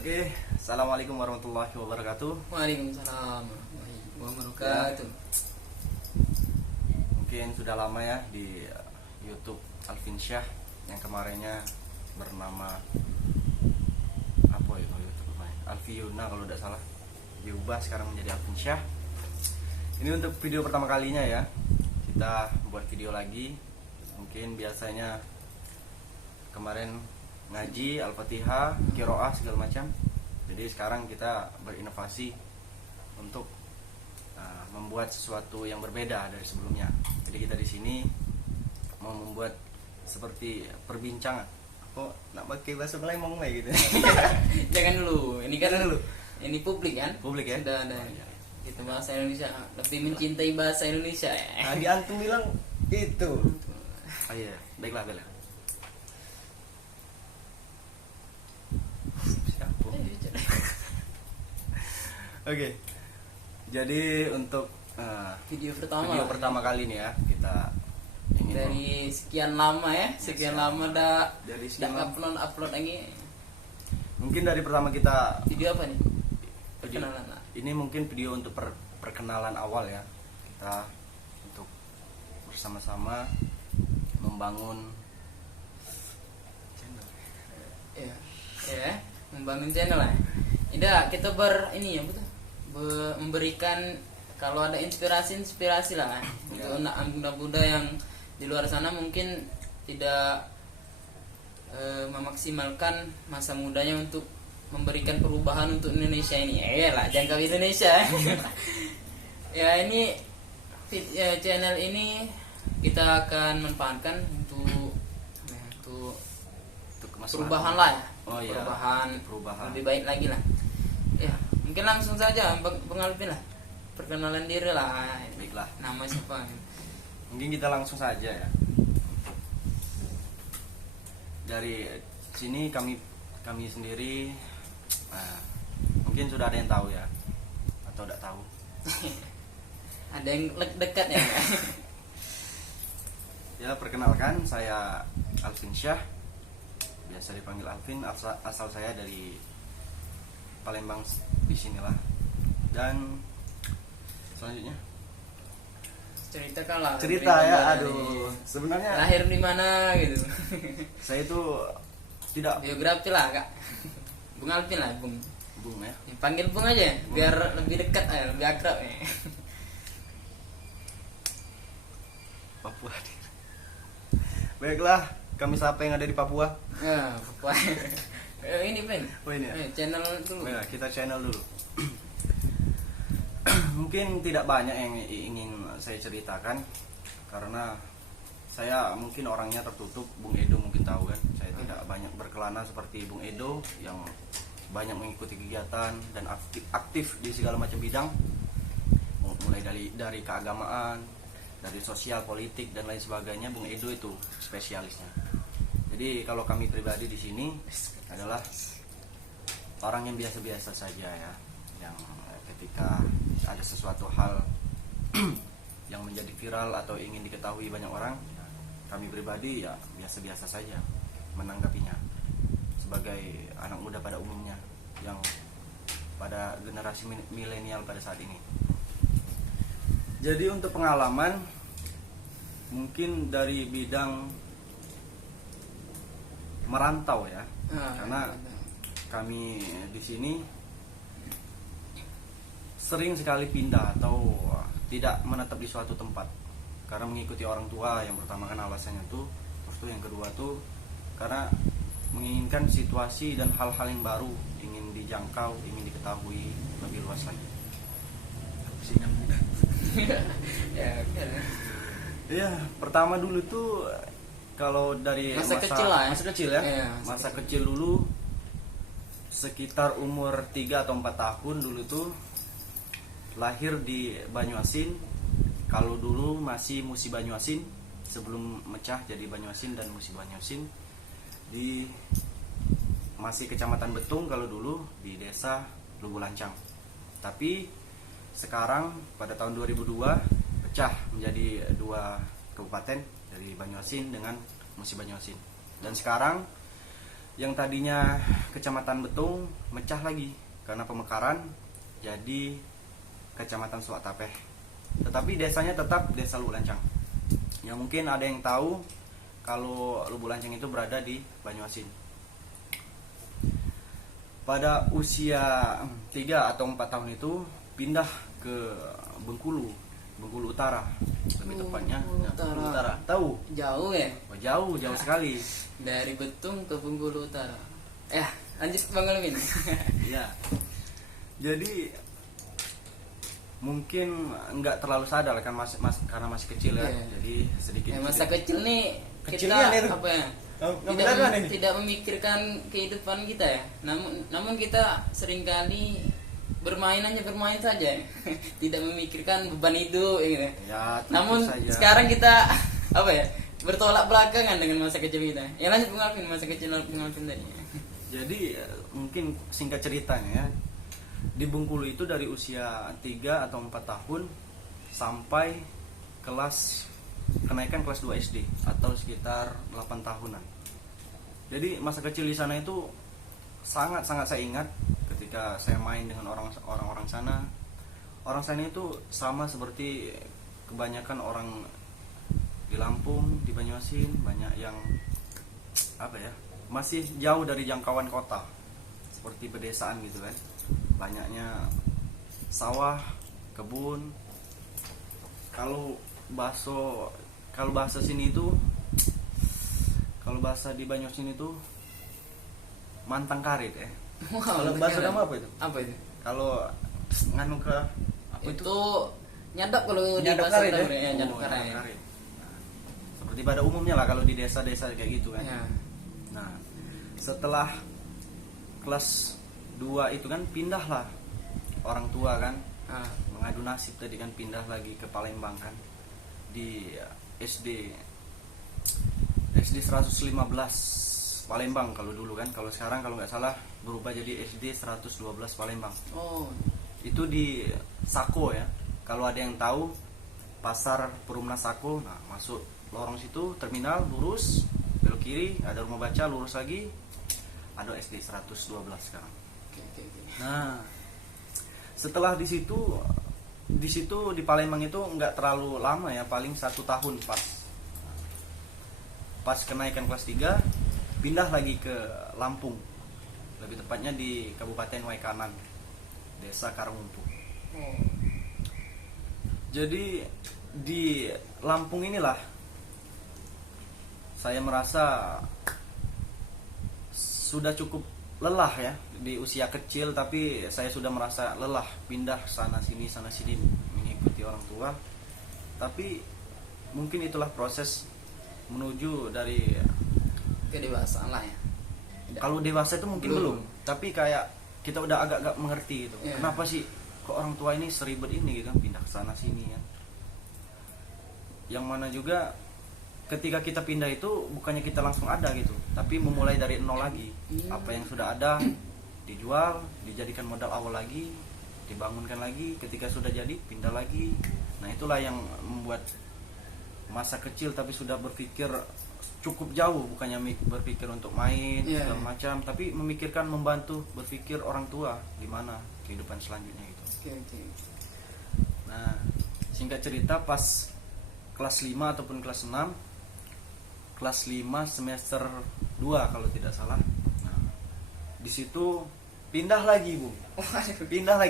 Oke, assalamualaikum warahmatullahi wabarakatuh. Waalaikumsalam warahmatullahi wabarakatuh. Mungkin sudah lama ya di YouTube Alvin Syah yang kemarinnya bernama apa itu YouTube namanya? Alfiuna kalau tidak salah. Diubah sekarang menjadi Alvin Syah. Ini untuk video pertama kalinya ya. Kita buat video lagi. Mungkin biasanya kemarin ngaji Al-Fatihah, Qiraah segala macam. Jadi sekarang kita berinovasi untuk membuat sesuatu yang berbeda dari sebelumnya. Jadi kita di sini mau membuat seperti perbincangan. Kok nak pakai bahasa Palembang gitu? Jangan dulu. Ini kan Jangan dulu. Ini publik kan? Publik ya? Sudah ada. Oh, iya. Itu bahasa Indonesia. Lebih mencintai bahasa Indonesia ya. Di antum bilang itu. Oh iya, baiklah. Oke. Jadi untuk Video video pertama kali ini ya, kita ingin dari sekian lama ya, sekian lama dah dari sekian lama. upload lagi. Mungkin dari pertama kita Video apa nih? video, Perkenalan lah. ini mungkin video untuk perkenalan awal ya. Kita untuk bersama-sama membangun channel. Ya, membangun channel lah. Tidak, kita ini ya betul. Memberikan kalau ada inspirasi lah untuk anak muda-muda yang di luar sana mungkin tidak memaksimalkan masa mudanya untuk memberikan perubahan untuk Indonesia ini. Lah, jangkau Indonesia. Ya, ini channel ini kita akan manfaatkan untuk perubahan lah ya. Oh iya. Perubahan. Lebih baik lagi lah. Ya, mungkin langsung saja Bang Alvin lah. Perkenalan diri lah. Baiklah. Nama siapa? Mungkin kita langsung saja ya. Dari sini kami sendiri mungkin sudah ada yang tahu ya atau tidak tahu. Ada yang dekat ya. Ya, perkenalkan saya Alvin Syah. Biasa dipanggil Alvin, asal saya dari Palembang di sinilah. Dan selanjutnya cerita ya, aduh, sebenarnya lahir di mana gitu. saya itu tidak Biografi lah Kak. Bung Alvin lah, Bung ya. panggil Bung aja biar lebih dekat ya, lebih akrab ya. Papua. Baiklah, kami siapa yang ada di Papua? Ya, Papua. Ini Ben. Oh ini ya. Channel dulu. Baiklah, kita channel dulu. Mungkin tidak banyak yang ingin saya ceritakan karena saya mungkin orangnya tertutup. Bung Edo mungkin tahu kan, saya tidak banyak berkelana seperti Bung Edo yang banyak mengikuti kegiatan dan aktif di segala macam bidang, mulai dari keagamaan, dari sosial, politik dan lain sebagainya. Bung Edo itu spesialisnya. Jadi kalau kami pribadi di sini adalah orang yang biasa-biasa saja ya, yang ketika ada sesuatu hal yang menjadi viral atau ingin diketahui banyak orang, kami pribadi ya biasa-biasa saja menanggapinya sebagai anak muda pada umumnya yang pada generasi milenial pada saat ini. Jadi untuk pengalaman mungkin dari bidang merantau ya, karena kami di sini sering sekali pindah atau tidak menetap di suatu tempat karena mengikuti orang tua. Yang pertama kan alasannya tuh, terus tuh yang kedua tuh karena menginginkan situasi dan hal-hal yang baru, ingin dijangkau, ingin diketahui lebih luas lagi. Ya, pertama dulu tuh kalau dari masa kecil lah ya. Masa kecil dulu sekitar umur 3 atau 4 tahun dulu tuh lahir di Banyuasin. Kalau dulu masih Musi Banyuasin, sebelum mecah jadi Banyuasin dan Musi Banyuasin, di masih Kecamatan Betung kalau dulu, di desa Lubulancang. Tapi sekarang pada tahun 2002 pecah menjadi 2 kabupaten, dari Banyuasin dengan Musi Banyuasin. Dan sekarang Yang tadinya Kecamatan Betung mecah lagi karena pemekaran jadi Kecamatan Sulak Tapeh. Tetapi desanya tetap Desa Lubuk Lancang. Ya mungkin ada yang tahu kalau Lubuk Lancang itu berada di Banyuasin. Pada usia 3 atau 4 tahun itu pindah ke Bengkulu Utara, lebih tepatnya. Bengkulu Utara. Tahu? Jauh ya? Oh, jauh sekali. Dari Betung ke Bengkulu Utara. Lanjut Bang Alvin. Ya. Jadi mungkin nggak terlalu sadar kan karena masih kecil ya. Iya. Jadi sedikit. Masa kecil nih Kecilian kita itu. apa ya? Tidak memikirkan kehidupan kita ya. Namun kita seringkali bermain saja. Tidak memikirkan beban hidup gitu. Ya, tentu Namun saja. sekarang kita apa ya? Bertolak belakangan dengan masa kecil kita. Ya lanjut Bang Alvin, masa kecil Bang Alvin tadi. Jadi mungkin singkat ceritanya ya, di Bengkulu itu dari usia 3 atau 4 tahun sampai kenaikan kelas 2 SD atau sekitar 8 tahunan. Jadi masa kecil di sana itu sangat saya ingat ketika saya main dengan orang-orang sana. Orang sana itu sama seperti kebanyakan orang di Lampung, di Banyuasin, banyak yang masih jauh dari jangkauan kota, seperti pedesaan gitu kan. Banyaknya sawah, kebun. Kalau bahasa sini itu, kalau bahasa di Banyuasin itu mantang karit ya. Kalau bahasa kamu apa itu? Apa itu? Kalau nganu ke apa itu nyadap kalau di Nyadap bahasa karit ya? Timur ya, nyadap Oh, karit. nyadap karit. Nah, seperti pada umumnya lah kalau di desa-desa kayak gitu kan. Ya. Nah, setelah kelas 2 itu kan pindahlah orang tua kan, mengadu nasib tadi kan, pindah lagi ke Palembang kan, di SD 115 Palembang kalau dulu kan. Kalau sekarang kalau nggak salah berubah jadi SD 112 Palembang. Oh, Itu di Sako ya. Kalau ada yang tahu pasar Perumnas Sako, nah masuk lorong situ terminal, lurus belok kiri ada rumah baca, lurus lagi ada SD 112 sekarang. oke. Nah, setelah di situ di Palembang itu nggak terlalu lama ya, paling 1 tahun pas kenaikan kelas 3 pindah lagi ke Lampung, lebih tepatnya di Kabupaten Waikanan, Desa Karangumpu. Oh. Jadi di Lampung inilah saya merasa sudah cukup lelah ya, di usia kecil tapi saya sudah merasa lelah pindah sana sini mengikuti orang tua. Tapi mungkin itulah proses menuju dari, Kedewasaan lah ya. kalau dewasa itu mungkin belum, tapi kayak kita udah agak-agak mengerti gitu. Yeah. Kenapa sih kok orang tua ini seribet ini gitu kan, pindah ke sana sini ya. Yang mana juga ketika kita pindah itu bukannya kita langsung ada gitu, tapi memulai dari nol lagi. Apa yang sudah ada dijual, dijadikan modal awal lagi, dibangunkan lagi, ketika sudah jadi pindah lagi. Nah, itulah yang membuat masa kecil tapi sudah berpikir cukup jauh, bukannya berpikir untuk main segala macam, tapi memikirkan, membantu berpikir orang tua gimana kehidupan selanjutnya gitu. Oke. Nah, singkat cerita pas kelas 5 ataupun kelas 6, kelas 5 semester 2 kalau tidak salah. Nah, di situ pindah lagi, Bu. Pindah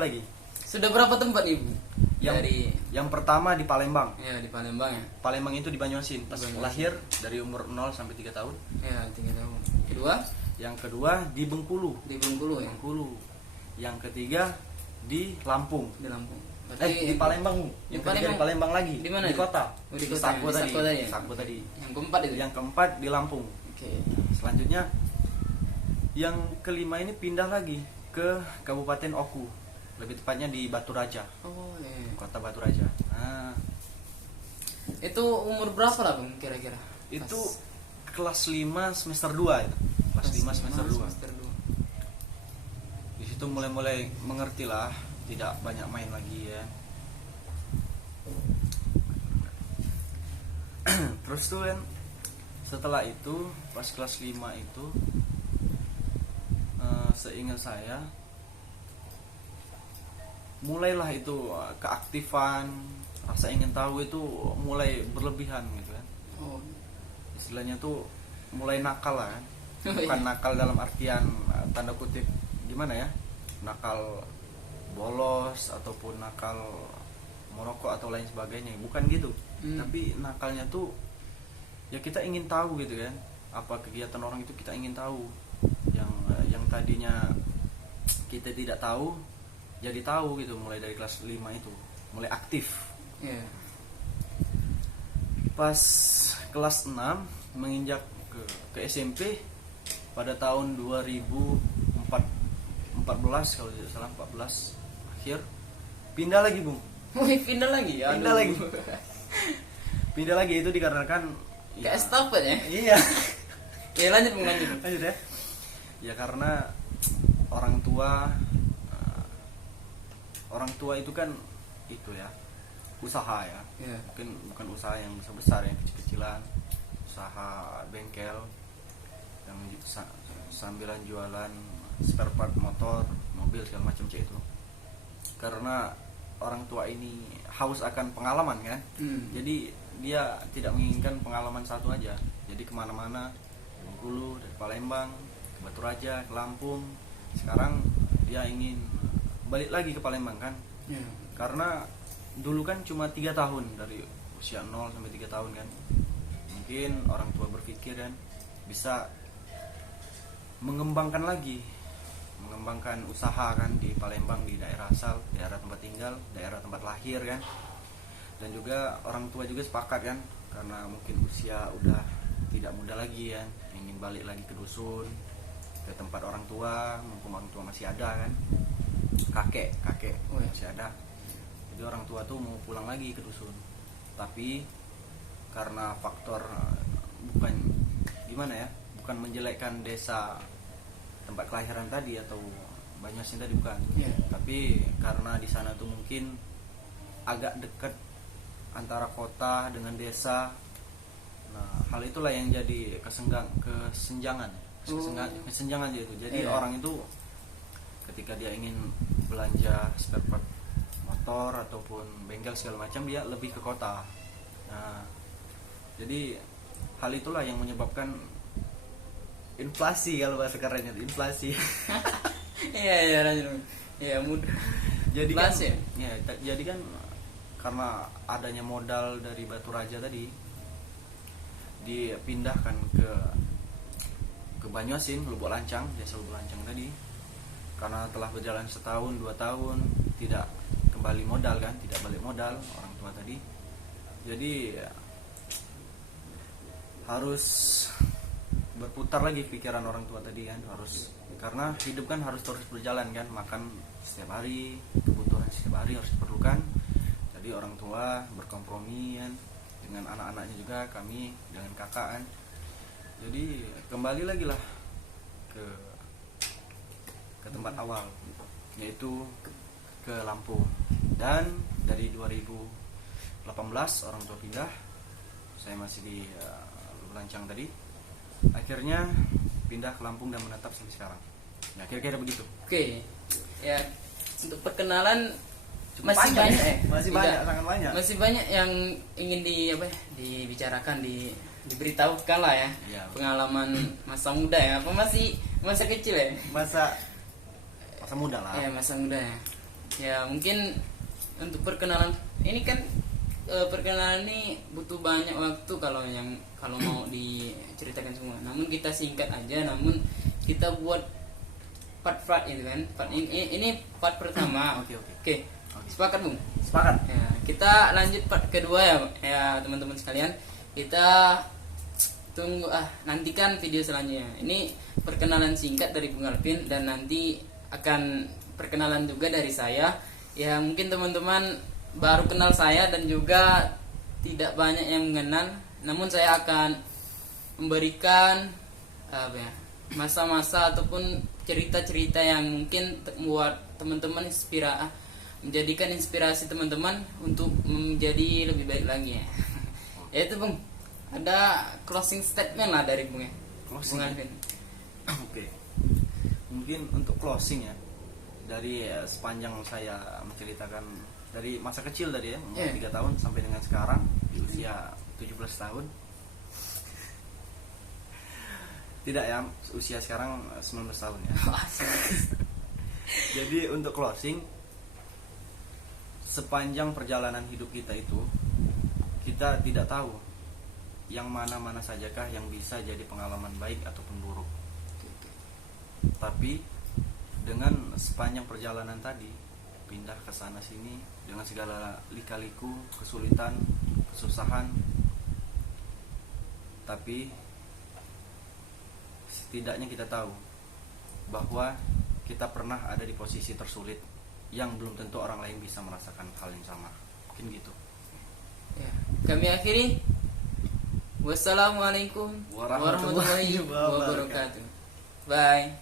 lagi. Sudah berapa tempat Ibu? Yang pertama di Palembang. Ya, di Palembang ya. Palembang itu di Banyuasin. Pas lahir dari umur 0 sampai 3 tahun. Ya, 3 tahun. Yang kedua di Bengkulu. Di Bengkulu ya. Yang ketiga di Lampung. Di Lampung. Di Palembang. Di Yang ketiga di Palembang lagi. Di mana? Di kota. Oh, di Di kota. Sako Di tadi. Sako tadi. Sako tadi. Yang keempat itu. Yang keempat di Lampung. Oke. Selanjutnya yang kelima ini pindah lagi ke Kabupaten Oku, lebih tepatnya di Batu Raja. Oh, iya. Kota Batu Raja. Nah, itu umur berapa lah Bang kira-kira? itu kelas 5 semester 2 itu. Kelas 5 semester 2. Di situ mulai mengerti lah, tidak banyak main lagi ya. Terus tuh kan setelah itu pas kelas 5 itu seingat saya mulailah itu keaktifan, rasa ingin tahu itu mulai berlebihan gitu kan. Oh. Istilahnya tuh mulai nakal lah kan. Oh, Bukan iya. nakal dalam artian tanda kutip gimana ya, nakal bolos ataupun nakal merokok atau lain sebagainya, bukan gitu. Tapi nakalnya tuh ya kita ingin tahu gitu kan, apa kegiatan orang itu kita ingin tahu, yang tadinya kita tidak tahu jadi tahu gitu, mulai dari kelas 5 itu mulai aktif. Iya. Pas kelas 6 menginjak ke SMP pada tahun 2014 kalau tidak salah, 14 akhir pindah lagi Bung. Wih, pindah lagi ya. Pindah lagi. Pindah lagi itu dikarenakan Kayak estafet ya. Iya. Ya lanjut Bung, lanjut. Lanjut ya. Ya karena orang tua itu kan itu ya, usaha ya. Iya. Mungkin bukan usaha yang besar-besar, yang kecil-kecilan, usaha bengkel yang sambilan jualan spare part motor, mobil segala macam cek itu. Karena orang tua ini haus akan pengalaman kan. Jadi dia tidak menginginkan pengalaman satu aja. Jadi kemana-mana, Bengkulu, dari Palembang ke Batu Raja, ke Lampung. Sekarang dia ingin balik lagi ke Palembang kan. Iya. Karena dulu kan cuma 3 tahun, dari usia 0 sampai 3 tahun kan. Mungkin orang tua berpikir kan bisa mengembangkan usaha kan di Palembang, di daerah asal, daerah tempat tinggal, daerah tempat lahir kan. Dan juga orang tua juga sepakat kan, karena mungkin usia udah tidak muda lagi kan, ingin balik lagi ke dusun, ke tempat orang tua, mumpung orang tua masih ada kan, kakek Oh, ya. masih ada. Jadi orang tua tuh mau pulang lagi ke dusun, tapi karena faktor bukan gimana ya, bukan menjelekkan desa tempat kelahiran tadi atau Banyuasin tadi, bukan. Iya. Tapi karena di sana tuh mungkin agak dekat antara kota dengan desa. Nah, hal itulah yang jadi kesenjangan itu. Jadi Iya. orang itu ketika dia ingin belanja spare part motor ataupun bengkel segala macam, dia lebih ke kota. Nah, jadi hal itulah yang menyebabkan inflasi, kalau bahasa kerennya inflasi. Iya, lanjut. Iya, mudah. Jadi kan, Inflasi ya? jadi kan karena adanya modal dari Batu Raja tadi, dipindahkan ke Banyuasin, Lubuk Lancang, desa Lubuk Lancang tadi. Karena telah berjalan 1-2 tahun tidak kembali modal kan, tidak balik modal orang tua tadi. Jadi harus berputar lagi pikiran orang tua tadi kan, harus, karena hidup kan harus terus berjalan kan, makan setiap hari, kebutuhan setiap hari harus diperlukan. Jadi orang tua berkompromi kan dengan anak-anaknya juga, kami dengan kakak kan. Jadi kembali lagi lah ke tempat awal, yaitu ke Lampung. Dan dari 2018 orang tua pindah, saya masih di Lubuk Lancang tadi. Akhirnya pindah ke Lampung dan menetap sampai sekarang. Ya kira-kira begitu. Oke. Ya, untuk perkenalan Cukup masih panjang, banyak ya? Masih banyak, Tidak. sangat banyak. Masih banyak yang ingin dibicarakan, diberitahukan lah ya. Iya. Pengalaman masa muda ya, apa masih masa kecil ya? Masa muda lah. Ya, masa muda ya. Ya, mungkin untuk perkenalan ini kan perkenalan ini butuh banyak waktu kalau mau diceritakan semua. Namun kita singkat aja, namun kita buat part-part itu kan. Ini part pertama. Oke. Oke. Sepakat, Bung? Sepakat. Ya, kita lanjut part kedua ya teman-teman sekalian. Kita tunggu nantikan video selanjutnya. Ini perkenalan singkat dari Bung Alvin, dan nanti akan perkenalan juga dari saya. Ya, mungkin teman-teman baru kenal saya dan juga tidak banyak yang mengenal, namun saya akan memberikan masa-masa ataupun cerita-cerita yang mungkin membuat teman-teman menjadikan inspirasi teman-teman untuk menjadi lebih baik lagi ya. Ya itu, Bung. ada closing statement lah dari Bung ya. Closing. Bung Alvin. Oke. Mungkin untuk closing ya, dari sepanjang saya menceritakan dari masa kecil tadi ya, umur 3 tahun sampai dengan sekarang di usia 17 tahun. Tidak ya, usia sekarang 19 tahun ya. Jadi untuk closing, sepanjang perjalanan hidup kita itu, kita tidak tahu yang mana-mana sajakah yang bisa jadi pengalaman baik ataupun buruk. Tapi dengan sepanjang perjalanan tadi, pindah ke sana sini dengan segala lika-liku, kesulitan, kesusahan, tapi setidaknya kita tahu bahwa kita pernah ada di posisi tersulit yang belum tentu orang lain bisa merasakan hal yang sama. Mungkin gitu. Ya, kami akhiri. Wassalamualaikum warahmatullahi wabarakatuh. Bye.